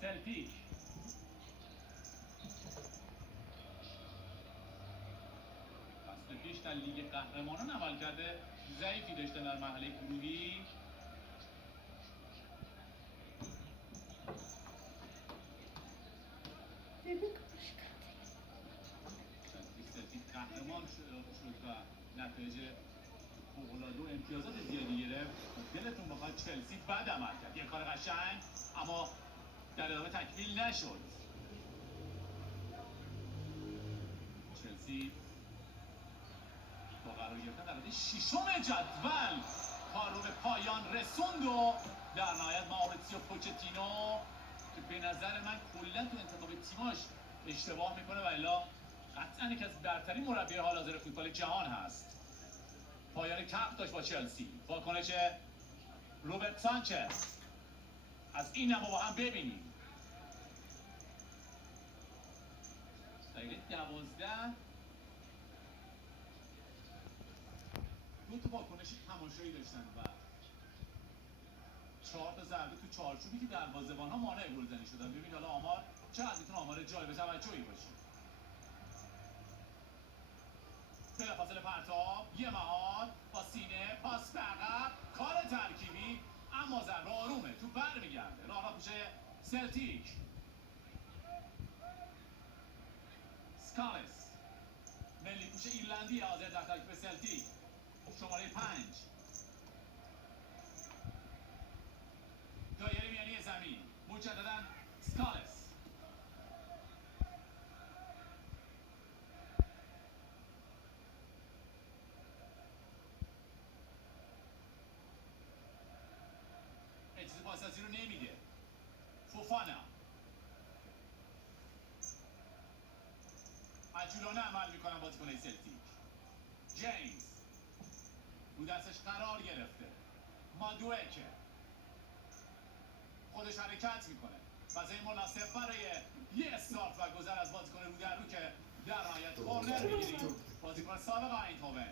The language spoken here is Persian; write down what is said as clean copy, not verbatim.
سلتیک فصل پیش در لیگ قهرمانان عملکرد ضعیفی داشتن در مرحله گروهی. سلتیک قهرمان شد و نتایج فوق‌العاده و امتیازات زیادی گرفت. دلتون بخواد چلسی بد عمل کرد، یه کار قشنگ اما در ادامه تکمیل نشد. چلسی با قرار گرفتن در رده ششم جدول کار رو به پایان رسوند و در نهایت ماوریتسیو پوچتینو که به نظر من کلا تو انتخاب تیماش اشتباه میکنه و الا قطعا یکی از برترین مربیای حال حاضر فوتبال جهان هست، پایان کپ داشت با چلسی. واکنش روبرت سانچز از این هم با هم ببینیم. دقیقه 12 دو تا واکنش تماشایی داشتن و 4 تا ضربه تو چارچوبی که دروازه‌بان‌ها مانع گلزنی شدن. ببین حالا آمار چقدر میتونه آمار جالب توجهی باشه. بلافاصله پرتاب، یه مهار با سینه پاس به عقب، کار ترکیبی اما ضربه آرومه، تو برمیگرده. راه پوشه سلتیک. سکالس ملی پوش ایرلندی حاضر در ترکیب سلتیک، شماره 5. دایره میانی زمین مجددا سکالس. اجازه بازسازی رو نمیده. فوفانا عجولانه عمل میکنن بازیکن سلتیک. جیمز رو دستش قرار گرفته. مادوئکه خودش حرکت میکنه، فضای مناسب برای یه استارت و گذر از بازیکن رو در رو که در نهایت کورنر میگیریم. بازیکن سابق آیندهوون